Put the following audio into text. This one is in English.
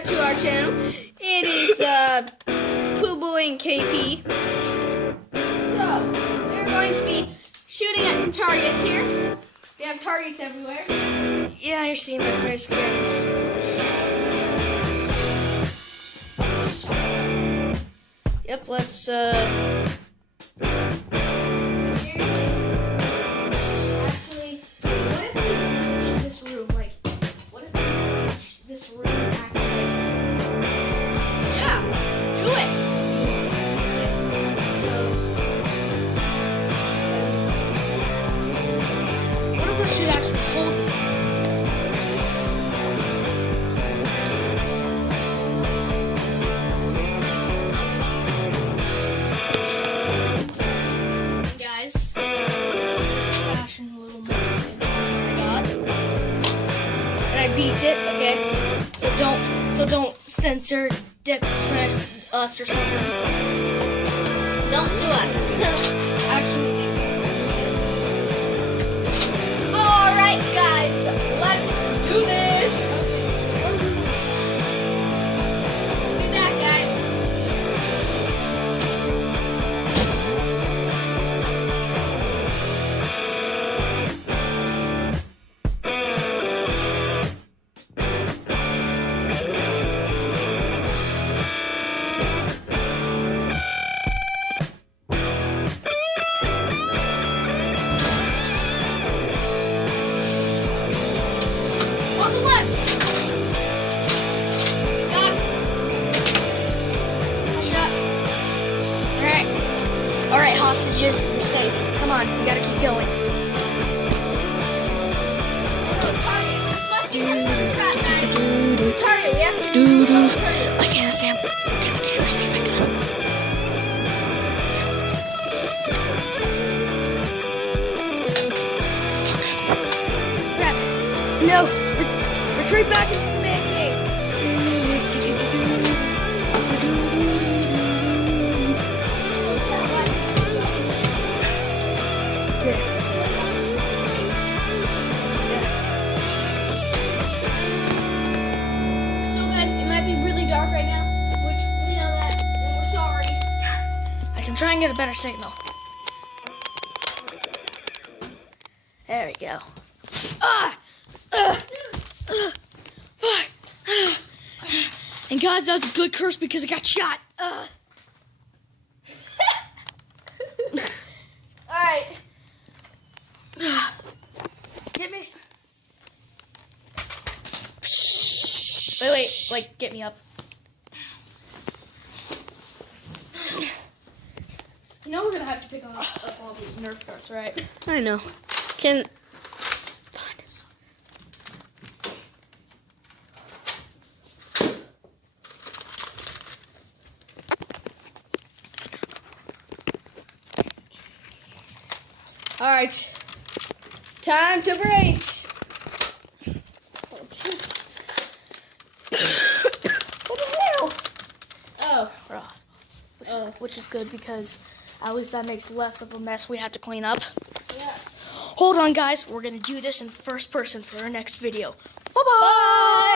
back to our channel. It is Poo Boy and KP. So, we're going to be shooting at some targets here. We have targets everywhere. Yeah, you're seeing my face again. Yep, let's actually, what if we reach this room? Like, what if we reach this room actually? Yeah, do it. What if we should actually hold it? Guys, splashing a little more than I got. And I beat it, okay? So don't censor, depress us or something. Don't sue us. Actually. Alright guys, let's do this. Be back guys. On the left. Got it. Nice shot. Alright, hostages, you're safe. Come on, we gotta keep going. Target, we have to do. I can't see him. Okay, receive my gun. Grab it. No. Retreat back into the man cave. So guys, it might be really dark right now, which we know that, and we're sorry. I can try and get a better signal. There we go. And guys, that was a good curse because I got shot. Alright. Get me. Wait, like, get me up. You know we're gonna have to pick up all these Nerf darts, right? I know. Can... Alright, time to breach. What the hell? Oh, which is good because at least that makes less of a mess we have to clean up. Yeah. Hold on, guys. We're gonna do this in first person for our next video. Bye-bye.